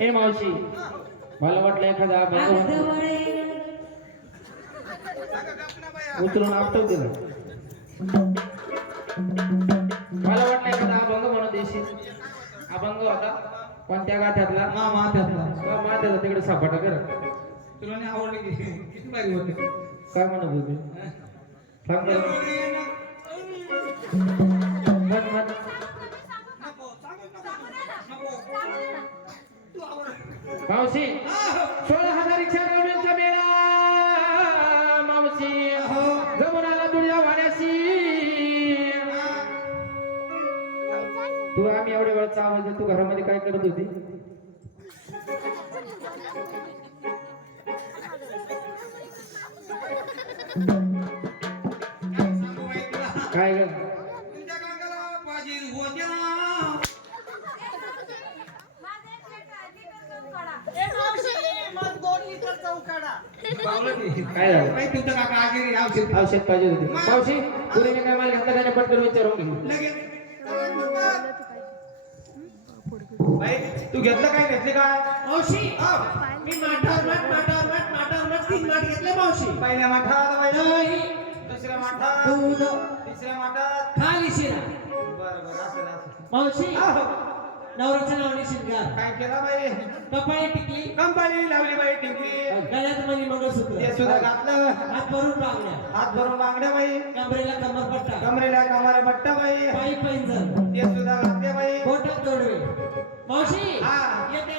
ए मावशी. मला वाटलं एखादा उतरून आपटव दिलं मला वाटलं एखादा अभंग म्हणून देशील. अभंग होता. पण त्या गात्यातला हा मात्यातला मात्याचा तिकडे सापाटा कर तुला आवडली किती पाहिजे होते? काय म्हणत होते? सांग मावशी सोळा हजारीच्या रवड्यांचा मेळा. मावशी जमुनाला आला तुझ्या वाड्याशी तू आम्ही एवढ्या वेळचा आवाज तू घरामध्ये काय करत होती? काय औषध पाहिजे होते. मावशी पुरीने काय मला घातला काय पटकन विचारून घे. तू घेतलं काय? घेतले काय? मावशी. मी माठावर माठ माठावर माठ माठावर माठ तीन माठ घेतले मावशी पहिल्या बाई. दही दुसऱ्या माठात दूध तिसऱ्या माठात खाली शिरा. बरं बरं असं असं. मावशी आहो. नवऱ्याच्या नावाने शिंगार काय केला बाई? कपाळी टिकली. कंपनी लावली बाई टिकली. गळ्यात ते मंगळसूत्र. सुद्धा घातलं. हात भरून पावल्या हात भरून बांगड्या बाई. कमरेला कमरपट्टा कमरेला कमर बट्टा बाई. पायी पैंजण. ते सुद्धा घातले बाई. बोटात जोडवे मावशी हा. येते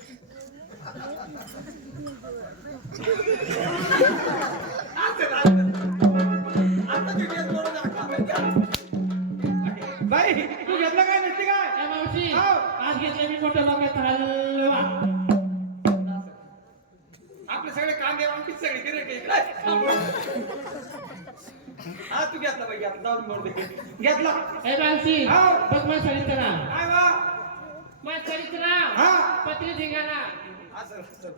बाई तू घेतलं काय नसते काय मावशी? हो. आज घेतले मी मोठं लोकात हलवा आपले सगळे कांदे आमची सगळे गिरे हा तू घेतला बाई घेतला जाऊन बोल दे घेतला. ए मावशी हो. बघ माझ्या साडीचं नाव काय वा माझ्या साडीचं नाव हा. पत्री धिंगाणा. तो.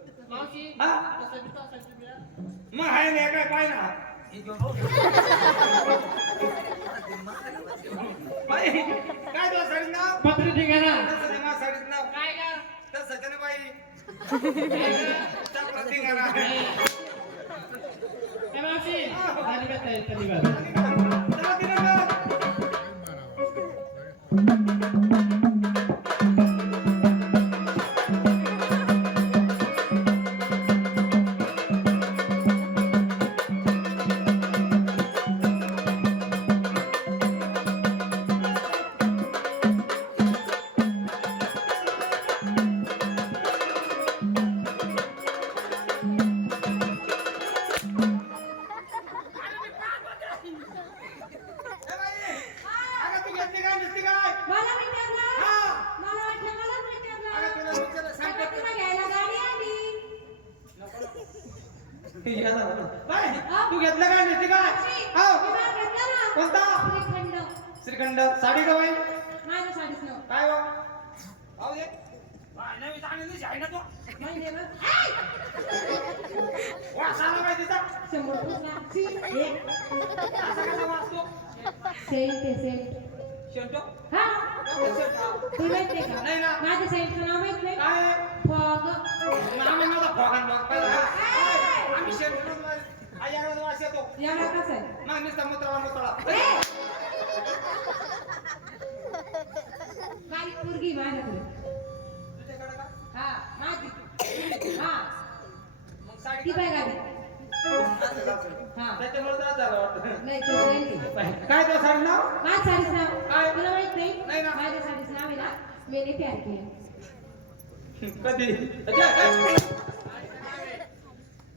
मग आहे ना काय पाय ना. बाई काय तुला साडीचं नाव? पत्री धिंगाणा तसं नाही माझ्या साडीचं नाव. काय ग तसं त्याने बाई मावशी. का? चल निघा. तू घेतलं काय? नुसती काय हो. कोणता? श्रीखंड. श्रीखंड. साडी का बाई? माझ्या साडीच. नाव काय वा? पाहू दे. बाई, नवी चांगली आहे ना तो? माहिती आहे ना वास आला बाई तिचा. शंभर रुपये ची एक असा कसा वाचतो सेंट हा? काय तुला माहिती नाही ना. माझ्या सेंटचं नाव माहीत नाही? आहे? फॉग बघ पहिला. आला वास येतो याला कसं आहे. मग नुसता मुतळा मुतळा. बारीक मुलगी माझ्याकडे. तुझ्याकडे का? हा माझी. हा. मग साडी ती बाय गाडी. असेल, असेल. हा. त्याच्यामुळे त्रास झाला वाटतं. नाही ते सेंट आहे. काय तो साडी नाव? माझ्या साडीचं नाव. काय? तुला माहीत नाही? नाही ना. माझ्या साडीचं नाव आहे ना मैंने प्यार किया? कधी.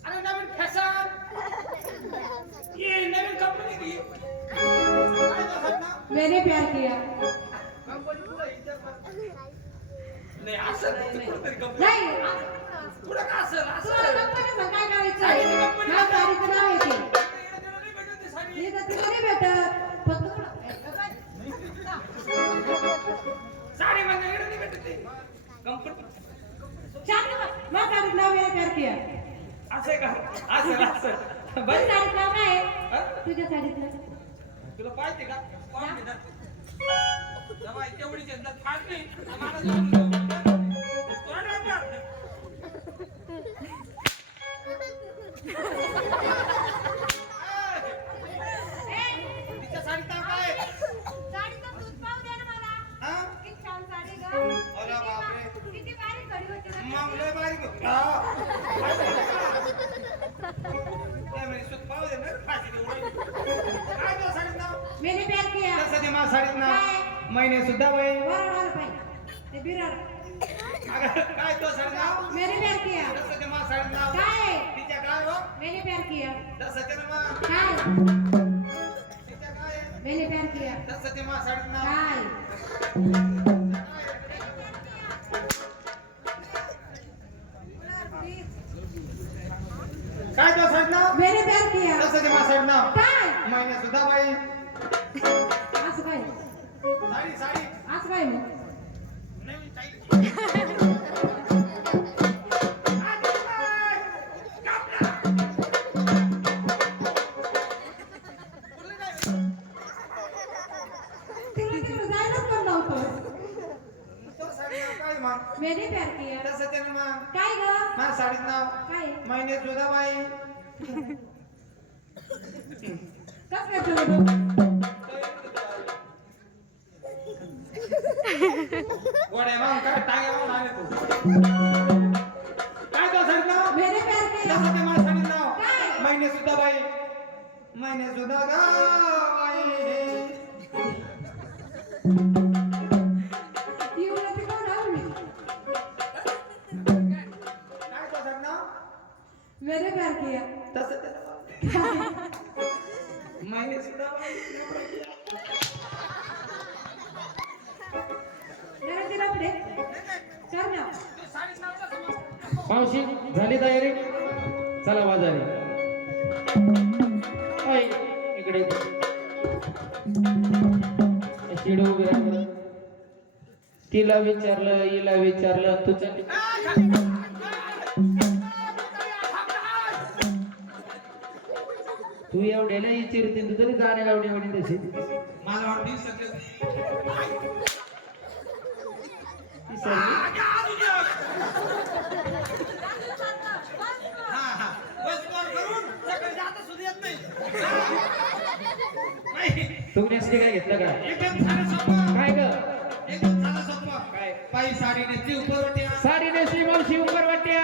अरे नवीन फॅशन. असं तुम्हाला असं कंपनीचं काय करायचं माझ्या साडीचं नाव आहे? ते इकडे तिला नाही भेटत. ती साडी. हे तर तुला नाही भेटत. नाही मैंने प्यार किया. तुझ्या बरं तुला पाहिजे का पाहिजे ना तेवढी जनता फाट नाही मला जाऊन दे. तुला नाही पाहत. तिच्या नाव काय? साडीचं दूध पाव दे ना मला हा? किती छान साडी ग अरे बापरे. किती बारीक घडी होती ना मग लय बारीक होती. हा. दे ना, फाशी. काय साडीत नाव? मैंने प्यार किया तसं ते माझ्या साडीत नाव? काय? महिने सुद्धा वय ते अगं, काय तो साडीत नाव? मैंने प्यार किया तसं ते माझ्या साडीत नाव? काय? तिच्या काय हो मैंने प्यार किया तसं ते ना मग काय मग मैंने प्यार किया तसं ते ना मग काय ग? माझ्या साडीत नाव काय महिने सुद्धा बाई? कस काय गोड्या मग काय टांगे मग आले तू। काय तो साडीत नाव मैंने प्यार किया तसं ते माझ्या साडीत नाव काय? महिने सुद्धा बाई महिने सुद्धा गाई एवढं ते कोण आवडली काय तो साडीत नाव मैंने प्यार मावशी झाली तयारी? चला बाजारी. इकडे शिड उभी. तिला विचारलं हिला विचारलं तुझं तू एवढ्याला विचारते तू तरी जाण्या एवढी एवढी तशी मला वाटतं सगळं ती सगळी हा हा बस कॉल करून सकाळी जाता सुद्धा येत नाही नेसते काय घेतलं काय एकदम साधं सोपं काय ग? एकदम साधं सोपं काय? साडी नेसली उपरवटी साडी नेसली मावशी उंबर वाट्या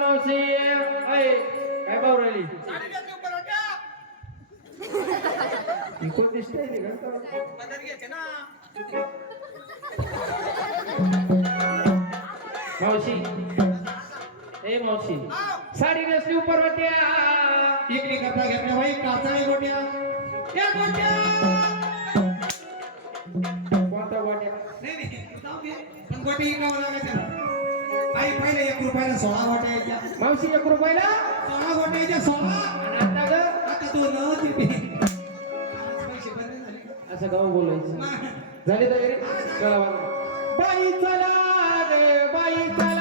मावशी अय काय पाहू राहिली? साडी नेसली ही का बदल घ्यायचे ना. मावशी ए मावशी. साडी नेसली उंबर वाट्या इकडे कपडा घेतला बाई काचाळी गोट्या. गोट्या कोणता वाट्या नाही नाही जाऊ दे. पण गोटी इकावं लागायच्या आई पहिले एक रुपयाला सोळा गोट्या यायच्या मावशी एक रुपयाला? सोळा गोट्या यायच्या सोळा आता ग आता दोन तिथे पैसे बरे झाले असं गाव बोलायचं. झाली तयारी? चला बाई चला बाई चला.